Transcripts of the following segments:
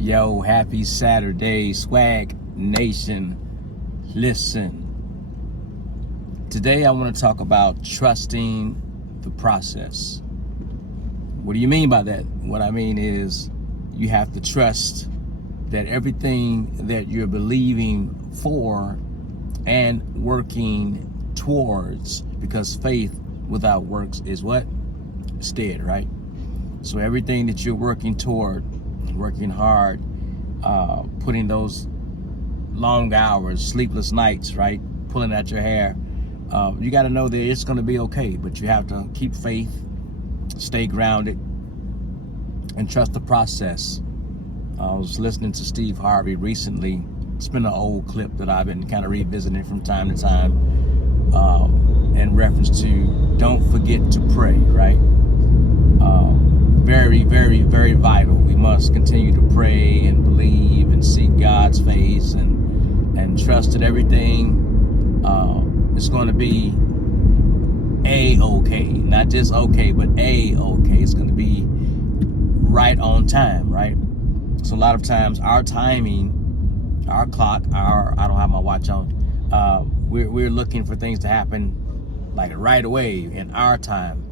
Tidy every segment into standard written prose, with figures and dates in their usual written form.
Yo, happy Saturday, Swag Nation. Listen, today I want to talk about trusting the process. What do you mean by that? What I mean is you have to trust that everything that you're believing for and working towards, because faith without works is what? It's dead, right? So everything that you're working toward, working hard, putting those long hours, sleepless nights, right? Pulling at your hair. You got to know that it's going to be okay, but you have to keep faith, stay grounded, and trust the process. I was listening to Steve Harvey recently. It's been an old clip that I've been kind of revisiting from time to time in reference to don't forget to pray, right? Very, very, very vital. We must continue to pray and believe and seek God's face and trust that everything is going to be A-okay. Not just okay, but A-okay. It's going to be right on time, right? So a lot of times our timing, our clock, I don't have my watch on, we're looking for things to happen like right away in our time.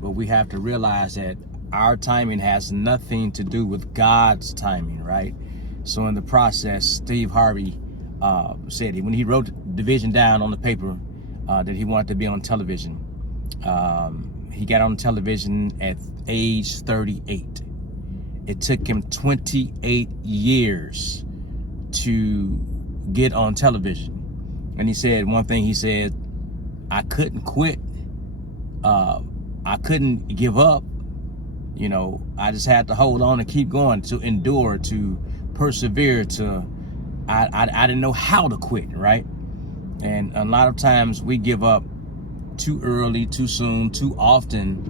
But we have to realize that our timing has nothing to do with God's timing, right? So in the process, Steve Harvey said when he wrote the vision down on the paper that he wanted to be on television, he got on television at age 38. It took him 28 years to get on television. And he said one thing, he said, I couldn't quit. I couldn't give up. You know, I just had to hold on and keep going, to endure, to persevere, I didn't know how to quit, right? And a lot of times we give up too early, too soon, too often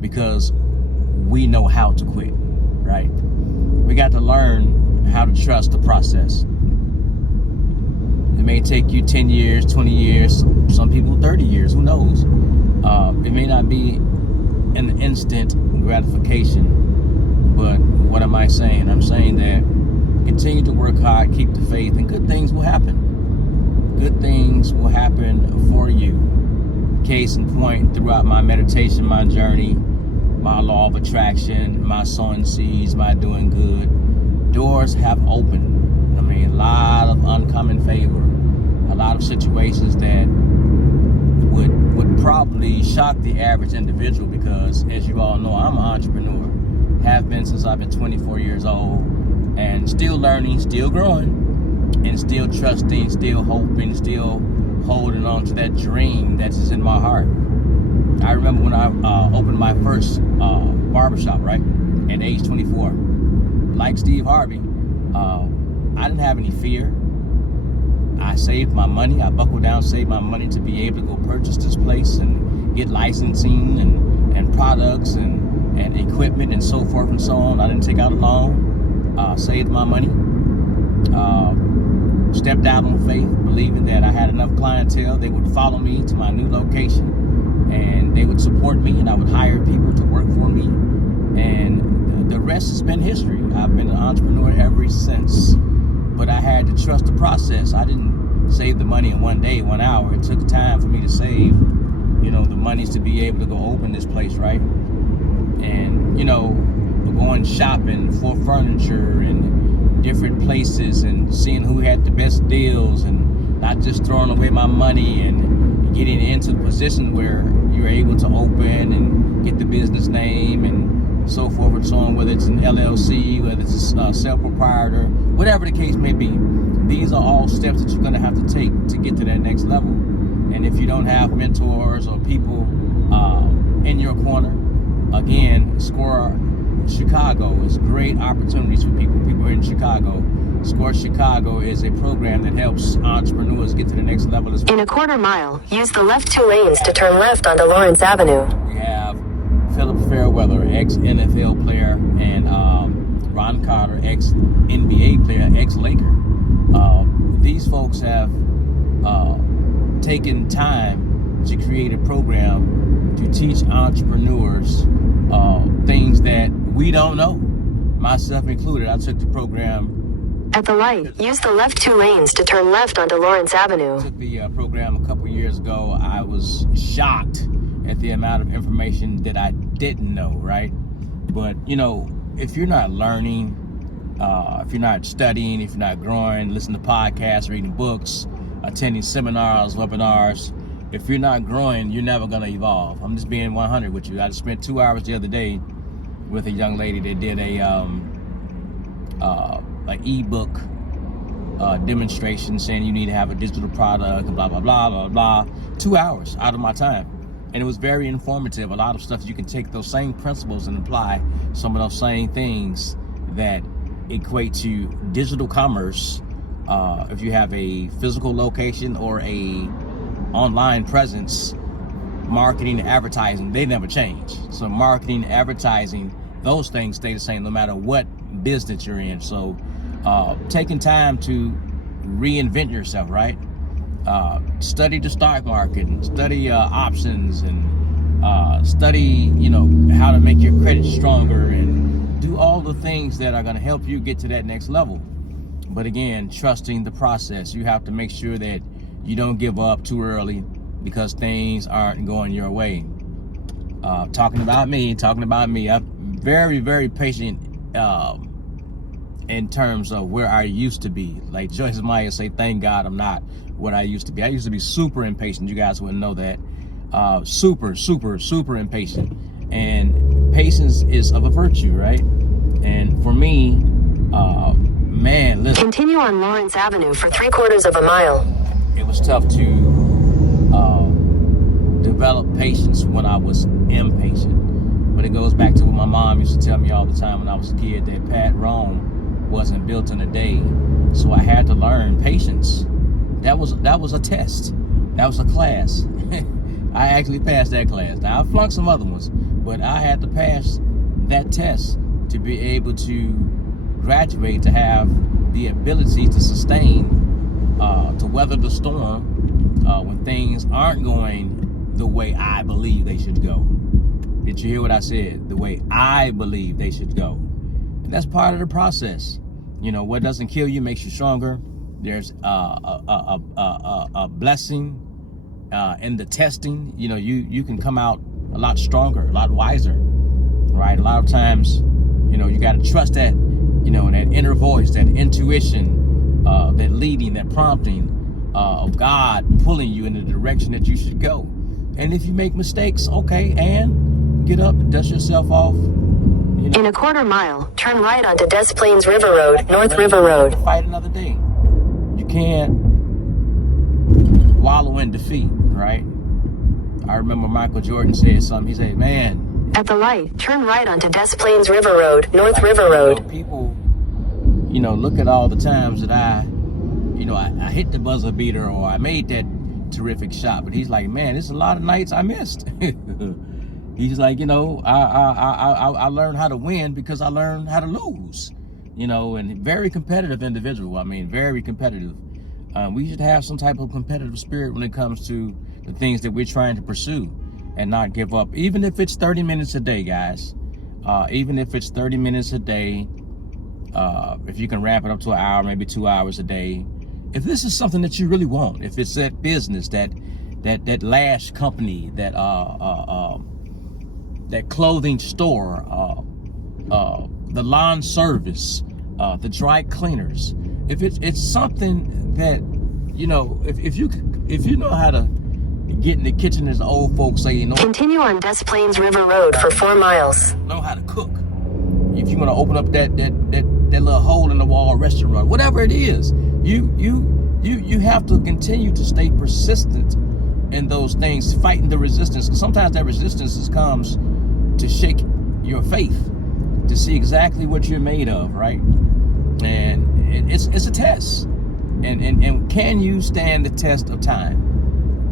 because we know how to quit, right? We got to learn how to trust the process. It may take you 10 years, 20 years, some people 30 years, who knows? It may not be an instant gratification, but what am I saying? I'm saying that continue to work hard, keep the faith, and good things will happen. Good things will happen for you. Case in point, throughout my meditation, my journey, my law of attraction, my sowing seeds, my doing good, doors have opened. I mean, a lot of uncommon favor, a lot of situations that would probably shock the average individual, because as you all know, I'm an entrepreneur, have been since I've been 24 years old, and still learning, still growing, and still trusting, still hoping, still holding on to that dream that's in my heart. I remember when I opened my first barbershop, right, at age 24. Like Steve Harvey, I didn't have any fear. I saved my money. I buckled down, saved my money to be able to go purchase this place and get licensing and products and equipment and so forth and so on. I didn't take out a loan. Saved my money. Stepped out on faith, believing that I had enough clientele. They would follow me to my new location and they would support me, and I would hire people to work for me. And the rest has been history. I've been an entrepreneur ever since. But I had to trust the process. I didn't save the money in one day, 1 hour. It took time for me to save, the monies to be able to go open this place, right? And, going shopping for furniture and different places and seeing who had the best deals and not just throwing away my money and getting into the position where you're able to open and get the business name and so forth and so on, whether it's an LLC, whether it's a self-proprietor, whatever the case may be. These are all steps that you're going to have to take to get to that next level. And if you don't have mentors or people in your corner, again, SCORE Chicago is great opportunities for people in Chicago. SCORE Chicago is a program that helps entrepreneurs get to the next level as well. In a quarter mile, use the left 2 lanes to turn left onto Lawrence Avenue. We have Philip Fairweather, ex-NFL player, and Ron Carter, ex-NBA player, ex-Laker. These folks have taken time to create a program to teach entrepreneurs things that we don't know. myself included, I took the program. At the light, use the left 2 lanes to turn left onto Lawrence Avenue. Took the program a couple years ago. I was shocked at the amount of information that I didn't know, right? But, you know, if you're not learning, if you're not studying, if you're not growing, listening to podcasts, reading books, attending seminars, webinars, if you're not growing, you're never going to evolve. I'm just being 100 with you. I just spent 2 hours the other day with a young lady that did an ebook demonstration saying you need to have a digital product and blah, blah, blah, blah, blah. 2 hours out of my time. And it was very informative. A lot of stuff you can take those same principles and apply some of those same things that equate to digital commerce. If you have a physical location or a online presence, marketing and advertising, they never change. So marketing, advertising, those things stay the same no matter what business you're in. So taking time to reinvent yourself, right? Study the stock market and study options and study, you know, how to make your credit stronger and do all the things that are going to help you get to that next level. But again, trusting the process. You have to make sure that you don't give up too early because things aren't going your way. Talking about me, I'm very, very patient in terms of where I used to be. Like Joyce Meyer say, thank God I'm not what I used to be. I used to be super impatient. You guys wouldn't know that. Super impatient. And patience is of a virtue, right? And for me, man, listen. Continue on Lawrence Avenue for 3/4 mile. It was tough to develop patience when I was impatient. But it goes back to what my mom used to tell me all the time when I was a kid, that Pat Rome wasn't built in a day. So I had to learn patience. That was a test. That was a class. I actually passed that class. Now I flunked some other ones, but I had to pass that test to be able to graduate, to have the ability to sustain, to weather the storm when things aren't going the way I believe they should go. Did you hear what I said? The way I believe they should go. And that's part of the process. You know, what doesn't kill you makes you stronger. There's a blessing in the testing. You know, you can come out a lot stronger, a lot wiser, right? A lot of times, you know, you got to trust that, you know, that inner voice, that intuition, that leading, that prompting of God pulling you in the direction that you should go. And if you make mistakes, okay, and get up, dust yourself off. You know, In a 1/4 mile, turn right onto Des Plaines River Road, North River Road. Fight another day. You can't wallow in defeat, right? I remember Michael Jordan said something. He said, man. At the light, turn right onto Des Plaines River Road, North River You know, Road. people, you know, look at all the times that I hit the buzzer beater or I made that terrific shot. But he's like, man, there's a lot of nights I missed. He's like, you know, I learned how to win because I learned how to lose. You know, and very competitive individual. I mean, very competitive. We should have some type of competitive spirit when it comes to the things that we're trying to pursue and not give up. Even if it's 30 minutes a day, guys. Even if it's 30 minutes a day, if you can ramp it up to an hour, maybe 2 hours a day. If this is something that you really want, if it's that business, that lash company, that clothing store, the lawn service, the dry cleaners. If it's something that, you know, if you know how to get in the kitchen, as the old folks say, you know. Continue on Des Plaines River Road for 4 miles. Know how to cook. If you want to open up that little hole in the wall restaurant, whatever it is, you have to continue to stay persistent in those things, fighting the resistance. Because sometimes that resistance comes to shake your faith, to see exactly what you're made of, right? And it's a test. And can you stand the test of time?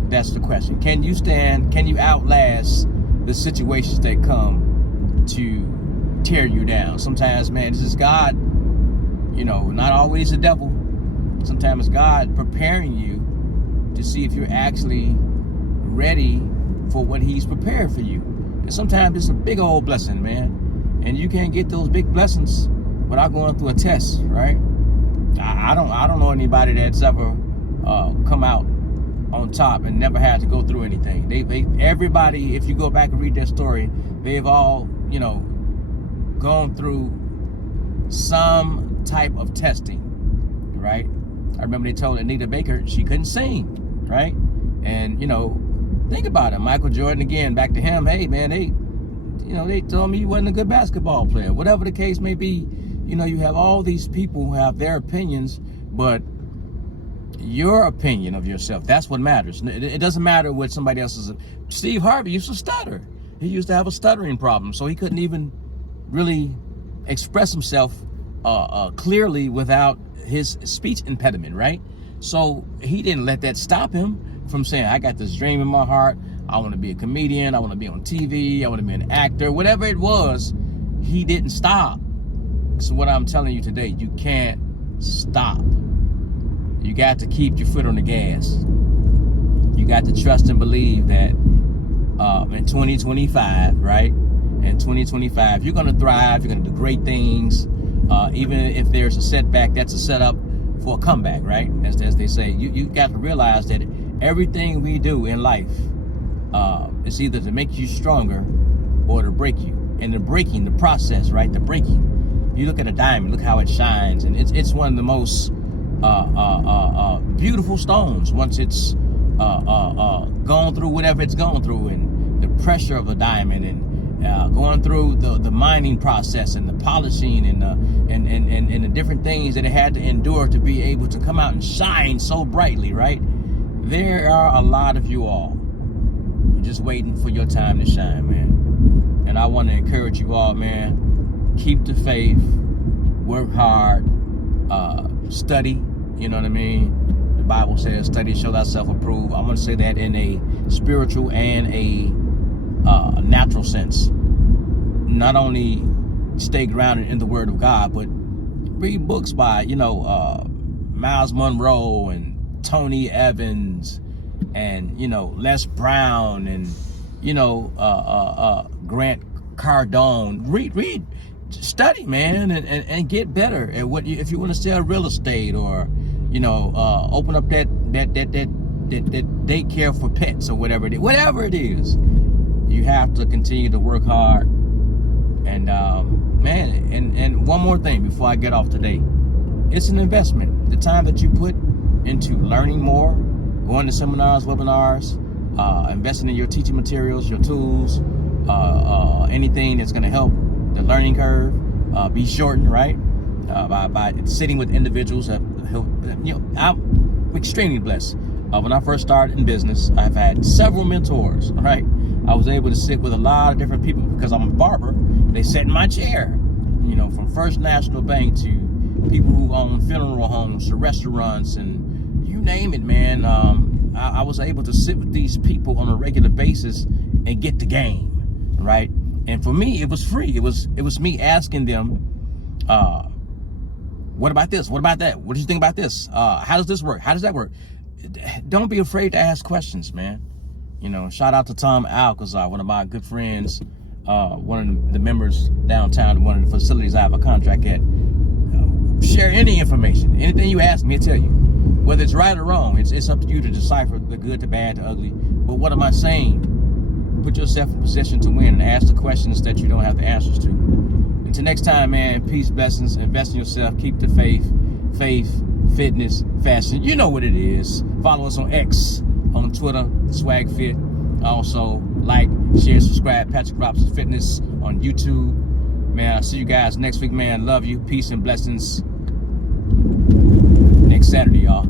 That's the question. Can you outlast the situations that come to tear you down? Sometimes, man, this is God, you know, not always the devil. Sometimes God preparing you to see if you're actually ready for what he's prepared for you. And sometimes it's a big old blessing, man. And you can't get those big blessings without going through a test, right? I don't know anybody that's ever come out on top and never had to go through anything. Everybody, if you go back and read their story, they've all, you know, gone through some type of testing, right? I remember they told Anita Baker she couldn't sing, right? And, you know, think about it. Michael Jordan, again, back to him. Hey, man, they told me you wasn't a good basketball player. Whatever the case may be, you know, you have all these people who have their opinions, but your opinion of yourself, that's what matters. It doesn't matter what somebody else's. Steve Harvey used to stutter. He used to have a stuttering problem, so he couldn't even really express himself clearly without his speech impediment, right? So he didn't let that stop him from saying, I got this dream in my heart. I want to be a comedian. I want to be on TV. I want to be an actor. Whatever it was, he didn't stop. So what I'm telling you today, you can't stop. You got to keep your foot on the gas. You got to trust and believe that in 2025, right? In 2025, you're going to thrive. You're going to do great things. Even if there's a setback, that's a setup for a comeback, right? As they say, you got to realize that everything we do in life is either to make you stronger or to break you. And the breaking, the process, right? The breaking. You look at a diamond, look how it shines, and it's one of the most beautiful stones once it's gone through whatever it's gone through, and the pressure of a diamond, and going through the mining process and the polishing and the different things that it had to endure to be able to come out and shine so brightly, right? There are a lot of you all just waiting for your time to shine, man. And I want to encourage you all, man, keep the faith, work hard, study, you know what I mean? The Bible says, study, show thyself approved. I want to say that in a spiritual and a natural sense. Not only stay grounded in the Word of God, but read books by, you know, Miles Monroe and Tony Evans and, you know, Les Brown and, you know, Grant Cardone. Read, study, man, and get better at what if you want to sell real estate, or, you know, open up that daycare for pets or whatever it is. You have to continue to work hard. And man, and one more thing before I get off today, it's an investment. The time that you put into learning more, going to seminars, webinars, investing in your teaching materials, your tools, anything that's going to help the learning curve be shortened, right? By sitting with individuals that help. You know, I'm extremely blessed. When I first started in business, I've had several mentors, right? I was able to sit with a lot of different people because I'm a barber. They sat in my chair, you know, from First National Bank to people who own funeral homes to restaurants and you name it, man. I was able to sit with these people on a regular basis and get the game, right? And for me, it was free. It was me asking them, what about this? What about that? What do you think about this? How does this work? How does that work? Don't be afraid to ask questions, man. You know, shout out to Tom Alcazar, one of my good friends, one of the members downtown, one of the facilities I have a contract at. Share any information, anything you ask me, I'll tell you. Whether it's right or wrong, it's up to you to decipher the good, the bad, the ugly. But what am I saying? Put yourself in position to win and ask the questions that you don't have the answers to. Until next time, man, peace, blessings, invest in yourself, keep the faith, fitness, fashion. You know what it is. Follow us on X, on Twitter, SwagFit. Also, like, share, subscribe, Patrick Robinson Fitness on YouTube. Man, I'll see you guys next week, man. Love you. Peace and blessings. Next Saturday, y'all.